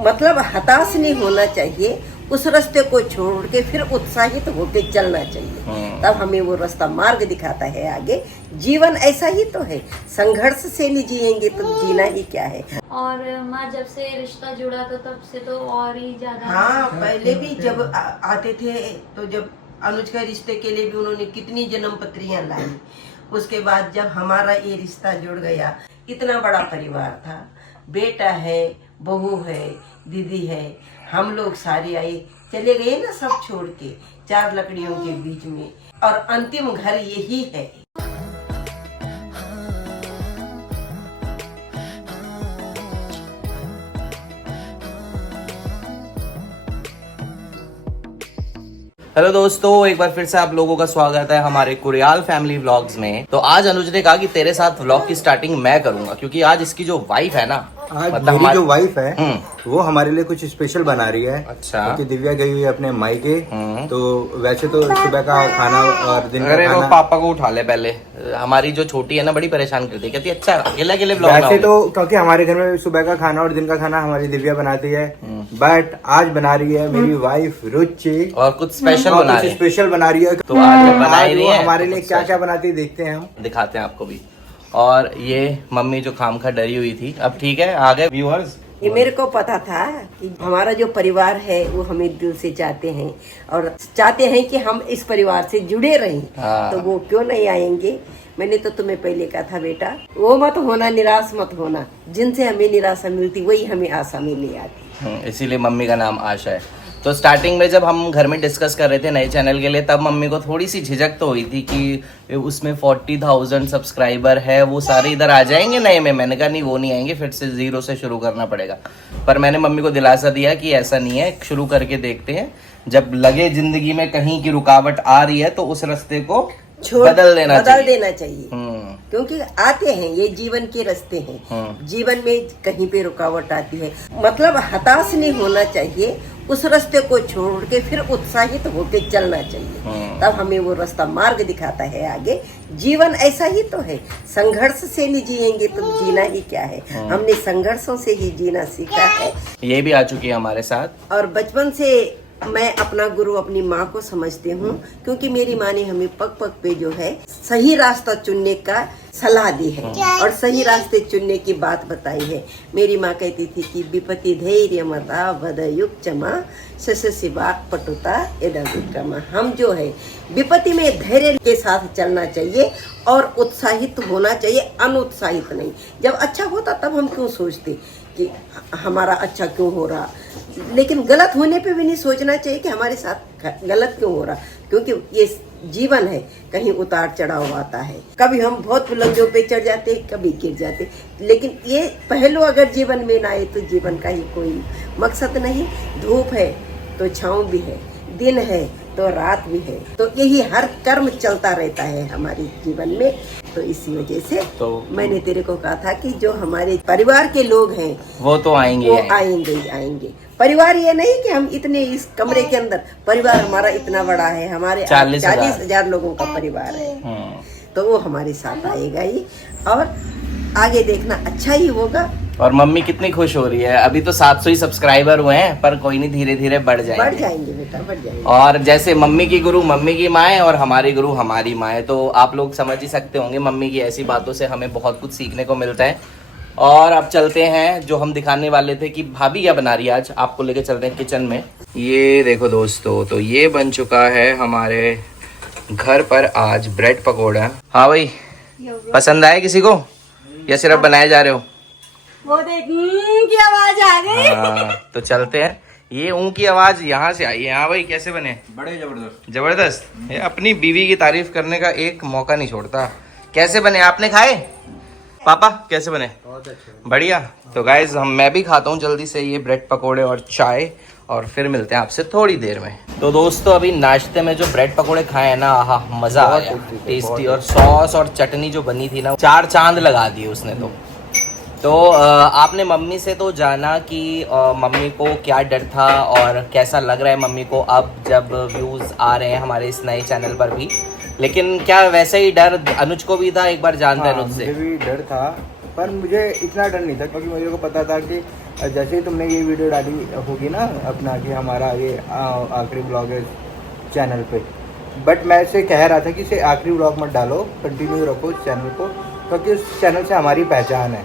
मतलब हताश नहीं होना चाहिए, उस रास्ते को छोड़ के फिर उत्साहित होकर चलना चाहिए, तब हमें वो रास्ता मार्ग दिखाता है आगे। जीवन ऐसा ही तो है, संघर्ष से नहीं जिएंगे तो जीना ही क्या है। और माँ जब से रिश्ता जुड़ा तो तब से तो और ही ज्यादा। हाँ, पहले भी जब आते थे तो जब अनुज के रिश्ते के लिए भी उन्होंने कितनी जन्म पत्रियां लाई। उसके बाद जब हमारा ये रिश्ता जुड़ गया, इतना बड़ा परिवार था, बेटा है, बहू है, दीदी है, हम लोग सारे आए, चले गए ना सब छोड़ के 4 लकड़ियों के बीच में, और अंतिम घर यही है। हेलो दोस्तों, एक बार फिर से आप लोगों का स्वागत है हमारे कुरियाल फैमिली व्लॉग्स में। तो आज अनुज ने कहा कि तेरे साथ व्लॉग की स्टार्टिंग मैं करूंगा, क्योंकि आज इसकी जो वाइफ है ना, आज मेरी जो वाइफ है वो हमारे लिए कुछ स्पेशल बना रही है। अच्छा। क्योंकि दिव्या गई हुई है अपने मायके, तो वैसे तो सुबह का खाना और दिन का खाना। पापा को उठा ले पहले। हमारी जो छोटी है ना, बड़ी परेशान करती है, कहती है अच्छा अकेले अकेले व्लॉग। वैसे तो क्योंकि हमारे घर में सुबह का खाना और दिन का खाना हमारी दिव्या बनाती है, बट आज बना रही है मेरी वाइफ रुचि, और कुछ स्पेशल बना रही है। तो आज बनाई रही है हमारे लिए क्या क्या बनाती है देखते हैं, हम दिखाते हैं आपको भी। और ये मम्मी जो खाम खा डरी हुई थी, अब ठीक है, आ गए व्यूअर्स। ये मेरे को पता था कि हमारा जो परिवार है वो हमें दिल से चाहते हैं, और चाहते हैं कि हम इस परिवार से जुड़े रहें। हाँ। तो वो क्यों नहीं आएंगे। मैंने तो तुम्हें पहले कहा था बेटा, वो मत होना, निराश मत होना, जिनसे हमें निराशा मिलती वही हमें आशा में ले आती। इसीलिए मम्मी का नाम आशा है। तो स्टार्टिंग में जब हम घर में डिस्कस कर रहे थे नए चैनल के लिए, तब मम्मी को थोड़ी सी झिझक तो हुई थी कि उसमें 40,000 सब्सक्राइबर है, वो सारे इधर आ जाएंगे नए में। मैंने कहा नहीं, वो नहीं आएंगे, फिर से 0 से शुरू करना पड़ेगा। पर मैंने मम्मी को दिलासा दिया कि ऐसा नहीं है, शुरू करके देखते हैं, जब लगे जिंदगी में कहीं की रुकावट आ रही है तो उस रास्ते को बदल देना चाहिए। क्योंकि आते हैं, ये जीवन के रास्ते हैं। जीवन में कहीं पे रुकावट आती है, मतलब हताश नहीं होना चाहिए, उस रास्ते को छोड़ के फिर उत्साहित होकर चलना चाहिए, तब हमें वो रास्ता मार्ग दिखाता है आगे। जीवन ऐसा ही तो है, संघर्ष से नहीं जिएंगे तो जीना ही क्या है। हमने संघर्षों से ही जीना सीखा है। ये भी आ चुकी है हमारे साथ। और बचपन से मैं अपना गुरु अपनी माँ को समझती हूँ, क्योंकि मेरी माँ ने हमें पग पग पे जो है सही रास्ता चुनने का सलाह दी है, और सही रास्ते चुनने की बात बताई है। मेरी माँ कहती थी कि विपत्ति धैर्य मता वद युग चमा सस शिवा पटुता एदा विक्रमा। हम जो है विपत्ति में धैर्य के साथ चलना चाहिए और उत्साहित होना चाहिए, अनुत्साहित नहीं। जब अच्छा होता तब हम क्यों सोचते कि हमारा अच्छा क्यों हो रहा, लेकिन गलत होने पे भी नहीं सोचना चाहिए कि हमारे साथ गलत क्यों हो रहा, क्योंकि ये जीवन है, कहीं उतार चढ़ाव आता है। कभी हम बहुत बुलंदियों पे चढ़ जाते, कभी गिर जाते, लेकिन ये पहलू अगर जीवन में ना आए तो जीवन का ही कोई मकसद नहीं। धूप है तो छाँव भी है, दिन है तो रात भी है, तो यही हर कर्म चलता रहता है हमारे जीवन में। तो इसी वजह से तो मैंने तेरे को कहा था कि जो हमारे परिवार के लोग हैं वो तो आएंगे, वो आएंगे। परिवार ये नहीं कि हम इतने इस कमरे के अंदर, परिवार हमारा इतना बड़ा है, हमारे 40,000 लोगों का परिवार है, तो वो हमारे साथ आएगा ही, और आगे देखना अच्छा ही होगा। और मम्मी कितनी खुश हो रही है। अभी तो 700 ही सब्सक्राइबर हुए हैं, पर कोई नहीं, धीरे धीरे बढ़ जाएंगे बेटा, बढ़ जाएंगे। और जैसे मम्मी की गुरु मम्मी की माँ है और हमारी गुरु हमारी माँ है, तो आप लोग समझ ही सकते होंगे मम्मी की ऐसी बातों से हमें बहुत कुछ सीखने को मिलता है। और अब चलते हैं, जो हम दिखाने वाले थे कि भाभी क्या बना रही है आज, आपको लेके चलते हैं किचन में। ये देखो दोस्तों, तो ये बन चुका है हमारे घर पर आज ब्रेड पकौड़ा। हाँ भाई, पसंद आए किसी को या सिर्फ बनाए जा रहे हो? वो देख की आवाज आ गई। हाँ, तो चलते हैं। ये ऊँ की आवाज यहाँ से आई है। हाँ भाई, कैसे बने? बड़े जबरदस्त। ये अपनी बीवी की तारीफ करने का एक मौका नहीं छोड़ता। कैसे बने? आपने खाए? पापा कैसे बने? बहुत अच्छे, बढ़िया। तो गाइज मैं भी खाता हूँ जल्दी से ये ब्रेड पकोड़े और चाय, और फिर मिलते हैं आपसे थोड़ी देर में। तो दोस्तों अभी नाश्ते में जो ब्रेड पकोड़े खाए हैं ना, आहा मजा आ गया, टेस्टी। और सॉस और चटनी जो बनी थी ना, 4 चांद लगा दिए उसने। तो आपने मम्मी से तो जाना कि मम्मी को क्या डर था और कैसा लग रहा है मम्मी को अब जब व्यूज आ रहे हैं हमारे इस नए चैनल पर भी। लेकिन क्या वैसे ही डर अनुज को भी था? एक बार जानते हैं अनुज से। मुझे भी डर था, पर मुझे इतना डर नहीं था, क्योंकि मुझे को पता था कि जैसे ही तुमने ये वीडियो डाली होगी ना अपना कि हमारा ये आखिरी ब्लॉग है चैनल पे, बट मैं इसे कह रहा था कि इसे आखिरी ब्लॉग मत डालो, कंटिन्यू रखो इस चैनल को, क्योंकि उस चैनल से हमारी पहचान है।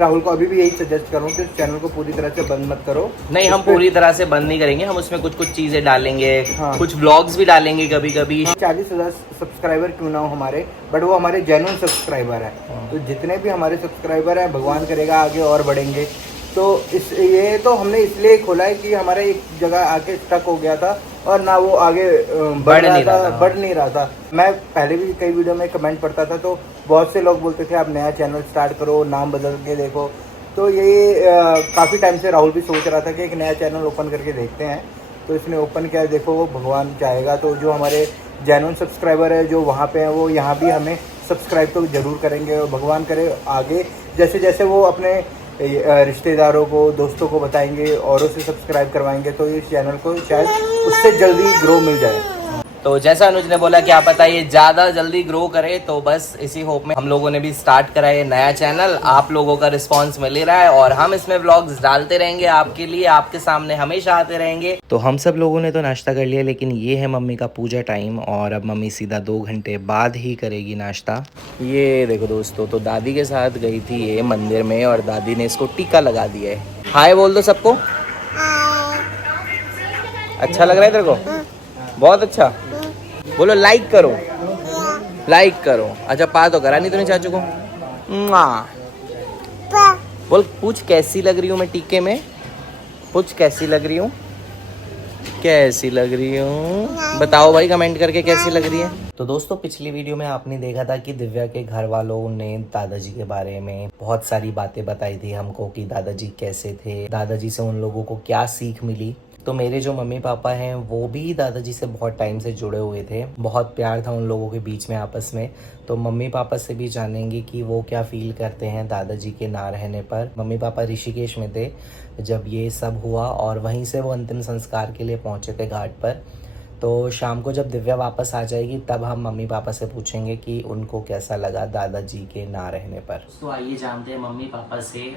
राहुल को अभी भी यही सजेस्ट करूँ कि उस चैनल को पूरी तरह से बंद मत करो। नहीं, हम पूरी तरह से बंद नहीं करेंगे, हम उसमें कुछ कुछ चीजें डालेंगे, हाँ। कुछ व्लॉग्स भी डालेंगे कभी कभी। 40,000 सब्सक्राइबर क्यों ना हो हमारे, बट वो हमारे जेन्युइन सब्सक्राइबर है। तो जितने भी हमारे सब्सक्राइबर हैं, भगवान करेगा आगे और बढ़ेंगे। तो ये तो हमने इसलिए खोला है कि हमारा एक जगह आके स्टक हो गया था और ना वो आगे बढ़ नहीं रहा था। मैं पहले भी कई वीडियो में कमेंट पढ़ता था, तो बहुत से लोग बोलते थे आप नया चैनल स्टार्ट करो, नाम बदल के देखो। तो ये काफ़ी टाइम से राहुल भी सोच रहा था कि एक नया चैनल ओपन करके देखते हैं, तो इसने ओपन किया। देखो वो भगवान चाहेगा तो जो हमारे जेन्युइन सब्सक्राइबर है जो वहाँ पे हैं, वो यहाँ भी हमें सब्सक्राइब तो ज़रूर करेंगे। और भगवान करे आगे जैसे जैसे वो अपने रिश्तेदारों को, दोस्तों को बताएंगे, औरों से सब्सक्राइब करवाएंगे, तो इस चैनल को शायद उससे जल्दी ग्रो मिल जाए। तो जैसा अनुज ने बोला कि आप बताइए ज़्यादा जल्दी ग्रो करे, तो बस इसी होप में हम लोगों ने भी स्टार्ट करा है नया चैनल। आप लोगों का रिस्पांस मिल ही रहा है और हम इसमें व्लॉग्स डालते रहेंगे आपके लिए, आपके सामने हमेशा आते रहेंगे। तो हम सब लोगों ने तो नाश्ता कर लिया, लेकिन ये है मम्मी का पूजा टाइम और अब मम्मी सीधा 2 घंटे बाद ही करेगी नाश्ता। ये देखो दोस्तों, तो दादी के साथ गई थी ये मंदिर में और दादी ने इसको टीका लगा दिया है। हाय बोल दो सबको। अच्छा लग रहा है तेरे को? बहुत अच्छा। बोलो लाइक करो, लाइक करो। अच्छा पा तो करा नहीं तूने चाचू को? बोल, पूछ कैसी लग रही हूँ मैं टीके में, पूछ कैसी लग रही हूँ, कैसी लग रही हूँ, बताओ भाई कमेंट करके कैसी लग रही है। तो दोस्तों पिछली वीडियो में आपने देखा था कि दिव्या के घर वालों ने दादाजी के बारे में बहुत सारी बातें बताई थी हमको कि दादाजी कैसे थे, दादाजी से उन लोगों को क्या सीख मिली। तो मेरे जो मम्मी पापा हैं वो भी दादाजी से बहुत टाइम से जुड़े हुए थे, बहुत प्यार था उन लोगों के बीच में आपस में। तो मम्मी पापा से भी जानेंगे कि वो क्या फील करते हैं दादाजी के ना रहने पर। मम्मी पापा ऋषिकेश में थे जब ये सब हुआ और वहीं से वो अंतिम संस्कार के लिए पहुंचे थे घाट पर। तो शाम को जब दिव्या वापस आ जाएगी तब हम मम्मी पापा से पूछेंगे कि उनको कैसा लगा दादाजी के ना रहने पर। तो आइए जानते हैं मम्मी पापा से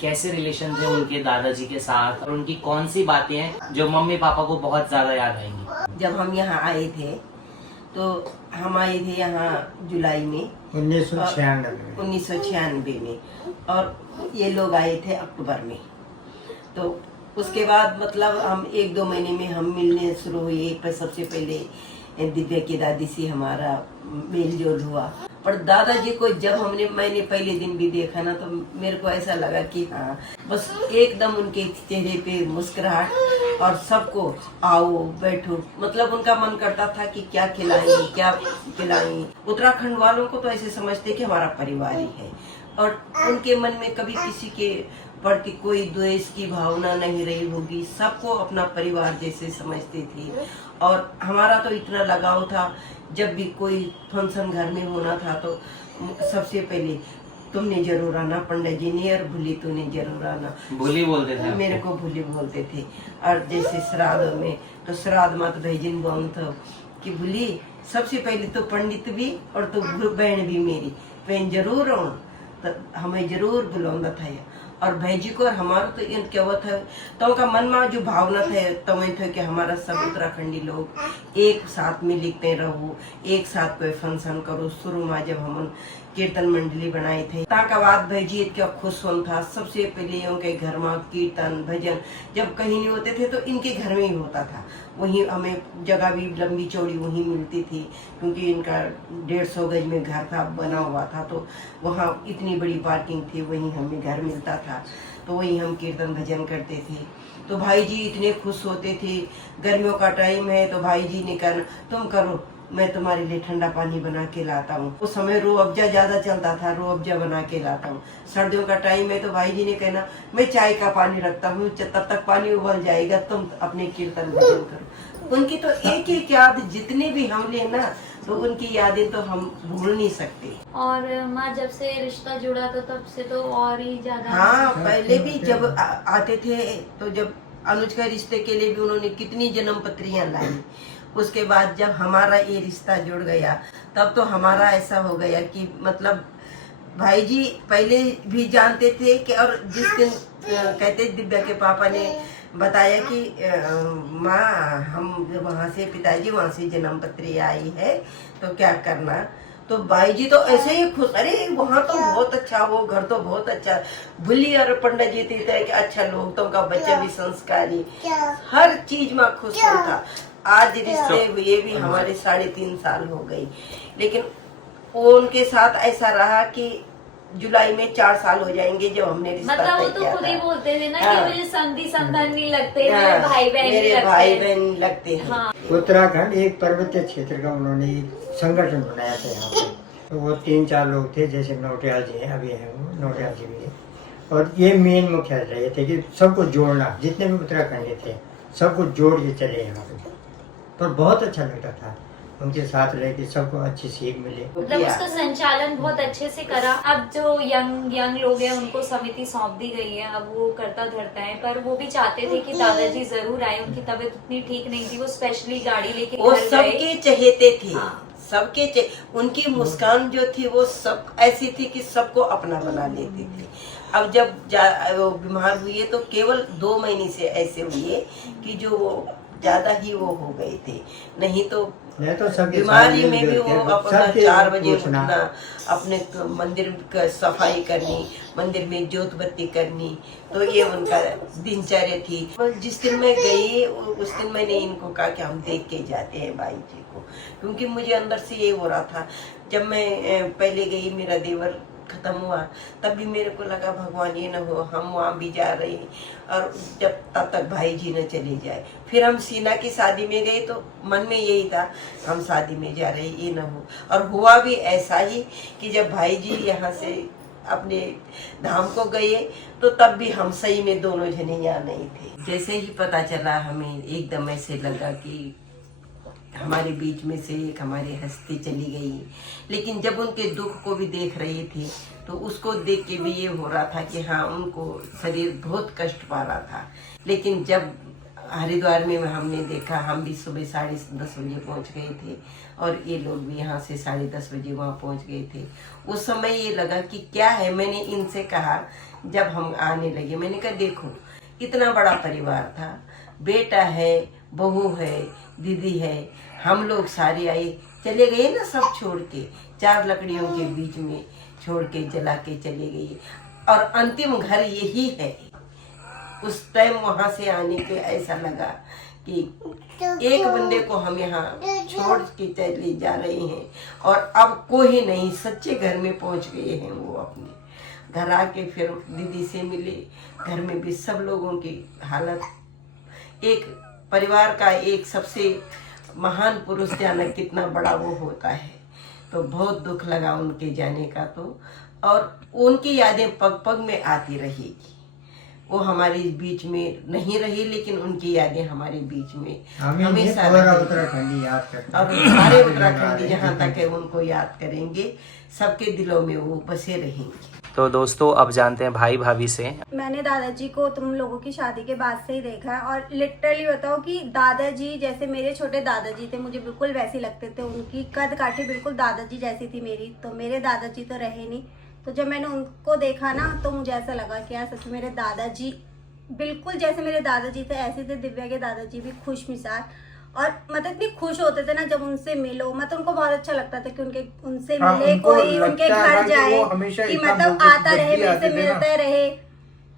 कैसे रिलेशन थे उनके दादाजी के साथ और उनकी कौन सी बातें हैं जो मम्मी पापा को बहुत ज्यादा याद आएंगी। जब हम यहाँ आए थे तो हम आए थे यहाँ जुलाई में 1996 में और ये लोग आए थे अक्टूबर में। तो उसके बाद मतलब हम 1-2 महीने में हम मिलने शुरू हुए। पर सबसे पहले दिव्या की दादी से हमारा मेल जोल हुआ। और दादाजी को जब मैंने पहले दिन भी देखा ना, तो मेरे को ऐसा लगा कि हाँ बस एकदम उनके चेहरे पे मुस्कुराहट और सबको आओ बैठो, मतलब उनका मन करता था कि क्या खिलाएं क्या खिलाएं। उत्तराखंड वालों को तो ऐसे समझते कि हमारा परिवार ही है और उनके मन में कभी किसी के प्रति कोई द्वेष की भावना नहीं रही होगी, सबको अपना परिवार जैसे समझते थे। और हमारा तो इतना लगाव था, जब भी कोई फंक्शन घर में होना था तो सबसे पहले तुमने जरूर आना, पंडित जी ने, और भूली तूने जरूर आना। भूली बोलते थे, मेरे को भूली बोलते थे। और जैसे श्राद्ध में तो श्राद्ध मत भेजिन बोल तो कि भूली सबसे पहले तो पंडित भी और तो बहन भी मेरी बहन जरूर हो, तो हमें जरूर बुलाना था। और भैजी को और हमारा तो ये क्या हुआ था, तो उनका मन में जो भावना था तो मैं था कि हमारा सब उत्तराखंडी लोग एक साथ में लिखते रहो, एक साथ कोई फंक्शन करो। शुरू में जब हम कीर्तन मंडली बनाए थे ताका बाद भैजी क्या खुश होन था। सबसे पहले उनके घर में कीर्तन भजन जब कहीं नहीं होते थे तो इनके घर में ही होता था। वहीं हमें जगह भी लंबी चौड़ी वहीं मिलती थी, क्योंकि इनका 150 गज में घर था बना हुआ था, तो वहाँ इतनी बड़ी पार्किंग थी, वहीं हमें घर मिलता था, तो वहीं हम कीर्तन भजन करते थे। तो भाई जी इतने खुश होते थे। गर्मियों का टाइम है तो भाई जी ने कहना तुम करो, मैं तुम्हारे लिए ठंडा पानी बना के लाता हूँ। उस समय रूह अफ़ज़ा ज्यादा चलता था, रूह अफ़ज़ा बना के लाता हूँ। सर्दियों का टाइम है तो भाई जी ने कहना मैं चाय का पानी रखता हूँ, तब तक पानी उबल जाएगा, तुम अपने कीर्तन भजन करो। उनकी तो एक एक याद, जितने भी हम ले ना, तो उनकी यादें तो हम भूल नहीं सकते। और माँ जब से रिश्ता जुड़ा तो तब से तो और ही ज्यादा। हाँ, पहले भी जब आते थे तो जब अनुज के रिश्ते के लिए भी उन्होंने कितनी जन्म पत्रियां लाई। उसके बाद जब हमारा ये रिश्ता जुड़ गया तब तो हमारा ऐसा हो गया कि मतलब भाई जी पहले भी जानते थे कि, और जिस दिन कहते दिव्या के पापा ने बताया कि माँ हम वहाँ से पिताजी वहाँ से जन्म पत्री आई है तो क्या करना, तो भाई जी तो ऐसे ही खुश, अरे वहाँ तो बहुत अच्छा, वो घर तो बहुत अच्छा, भूली और पंडित जी थे कि अच्छा लोग तो का बच्चा भी संस्कारी, हर चीज में खुश था। आज रिश्ते हुए भी हमारे 3.5 साल हो गई, लेकिन वो उनके साथ ऐसा रहा कि जुलाई में 4 साल हो जाएंगे जब हमने रिश्ता मतलब वो तय तो किया खुद ही था। बोलते थे ना हाँ। कि मुझे संधि संधान नहीं लगते, हाँ, मेरे भाई बहन नहीं मेरे लगते। भाई बहन लगते हैं। हाँ। उत्तराखंड एक पर्वतीय क्षेत्र का उन्होंने एक संगठन बनाया था यहाँ पे, तो वो 3-4 लोग थे, जैसे नौटियाल जी हैं, अभी हैं वो नौटियाल जी भी है, और ये मेन मुख्य रहे थे कि सबको जोड़ना, जितने भी उत्तराखंडी थे सबको जोड़ के चले यहाँ पे, तो बहुत अच्छा लगता था उनके साथ रह के, सबको अच्छी सीख मिले। मतलब उसका संचालन बहुत अच्छे से करा। अब जो यंग लोग हैं उनको समिति सौंप दी गई है, अब वो करता धरता है, पर वो भी चाहते थे कि दादाजी जरूर आए, उनकी तबीयत उतनी ठीक नहीं थी, वो स्पेशली गाड़ी लेके वो घर गए। सबके चहेते थे। हाँ। सबके उनकी मुस्कान जो थी वो सब ऐसी थी कि सबको अपना बना लेती थी। अब जब वो बीमार हुए तो केवल 2 महीने से ऐसे हुए कि जो वो ज्यादा ही वो हो गए थे, नहीं तो बीमारी में भी वो अपना 4 बजे उठना, अपने मंदिर का सफाई करनी, मंदिर में ज्योत बत्ती करनी, तो ये उनका दिनचर्या थी। जिस दिन मैं गई उस दिन मैंने इनको कहा कि हम देख के जाते हैं भाई जी को, क्योंकि मुझे अंदर से ये हो रहा था। जब मैं पहले गई, मेरा देवर खत्म हुआ, तब भी मेरे को लगा भगवान ये न हो हम वहाँ भी जा रहे हैं, और जब तब तक भाई जी न चले जाए। फिर हम सीना की शादी में गए तो मन में यही था हम शादी में जा रहे हैं, ये न हो, और हुआ भी ऐसा ही कि जब भाई जी यहाँ से अपने धाम को गए तो तब भी हम सही में दोनों जने यहाँ नहीं थे। जैसे ही पता चला हमें एकदम ऐसे लगा कि हमारे बीच में से एक हमारी हस्ती चली गई, लेकिन जब उनके दुख को भी देख रही थी तो उसको देख के भी ये हो रहा था कि हाँ उनको शरीर बहुत कष्ट पा रहा था। लेकिन जब हरिद्वार में हमने देखा, हम भी सुबह 10:30 बजे पहुंच गए थे और ये लोग भी यहाँ से 10:30 बजे वहाँ पहुंच गए थे। उस समय ये लगा कि क्या है, मैंने इनसे कहा जब हम आने लगे, मैंने कहा देखो इतना बड़ा परिवार था, बेटा है, बहू है, दीदी है, हम लोग सारे आए, चले गए ना सब छोड़ के, 4 लकड़ियों के बीच में छोड़ के जला के चले गए, और अंतिम घर यही है। उस टाइम वहां से आने के ऐसा लगा कि एक बंदे को हम यहाँ छोड़ के चले जा रहे हैं और अब कोई नहीं, सच्चे घर में पहुंच गए हैं। वो अपने घर आके फिर दीदी से मिले, घर में भी सब लोगों की हालत, एक परिवार का एक सबसे महान पुरुष जाना कितना बड़ा वो होता है, तो बहुत दुख लगा उनके जाने का। तो और उनकी यादें पग पग में आती रहेगी। वो हमारे बीच में नहीं रही, लेकिन उनकी यादें हमारे बीच में हमेशा उत्तराखंडी याद करते हैं, और सारे उत्तराखंडी जहाँ तक है उनको याद करेंगे, सबके दिलों में वो बसे रहेंगे। तो दोस्तों अब जानते हैं भाई भाभी से। मैंने दादाजी को तुम लोगों की शादी के बाद से ही देखा है, और लिटरली बताओ कि दादाजी जैसे मेरे छोटे दादाजी थे, मुझे बिल्कुल वैसे लगते थे। उनकी कद काठी बिल्कुल दादाजी जैसी थी मेरी, तो मेरे दादाजी तो रहे नहीं। तो जब मैंने उनको देखा ना तो मुझे ऐसा लगा कि यार सच में मेरे दादाजी बिल्कुल जैसे मेरे दादाजी थे ऐसे थे। दिव्या के दादाजी भी खुश मिजाज, और मतलब इतनी खुश होते थे ना जब उनसे मिलो, मतलब उनको बहुत अच्छा लगता था कि उनसे मिले कोई, उनके घर जाए, कि मतलब आता रहे, मेरे से मिलते रहे।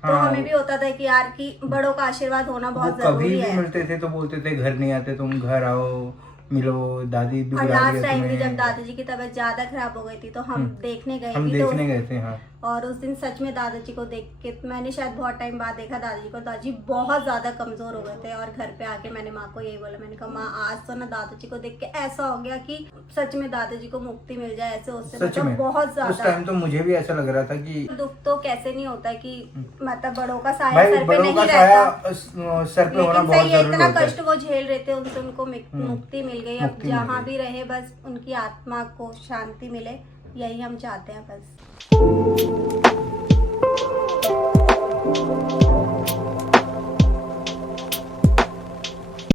तो हमें भी होता था कि यार की बड़ों का आशीर्वाद होना बहुत जरूरी है। कभी भी मिलते थे तो बोलते थे घर नहीं आते, तुम घर आओ, मिलो, दादी भी और लास्ट टाइम भी जब दादाजी की तबीयत ज्यादा खराब हो गई थी तो हम देखने गए थे। हाँ। और उस दिन सच में दादाजी को देख के मैंने शायद बहुत टाइम बाद देखा दादाजी को। दादाजी बहुत ज्यादा कमजोर हो गए थे, और घर पे आके मैंने माँ को यही बोला, मैंने कहा माँ आज तो ना दादाजी को देख के ऐसा हो गया कि सच में दादाजी को मुक्ति मिल जाए ऐसे, उससे मतलब बहुत ज्यादा। उस टाइम तो मुझे भी ऐसा लग रहा था कि दुख तो कैसे नहीं होता कि मतलब बड़ों का साया भाई, सर पे बड़ों नहीं का रहता, सर पे होना बहुत लेकिन जरूरी इतना होता है। कष्ट वो झेल रहे थे, उनसे उनको मुक्ति मिल गई। अब जहाँ भी रहे बस उनकी आत्मा को शांति मिले, यही हम चाहते हैं बस।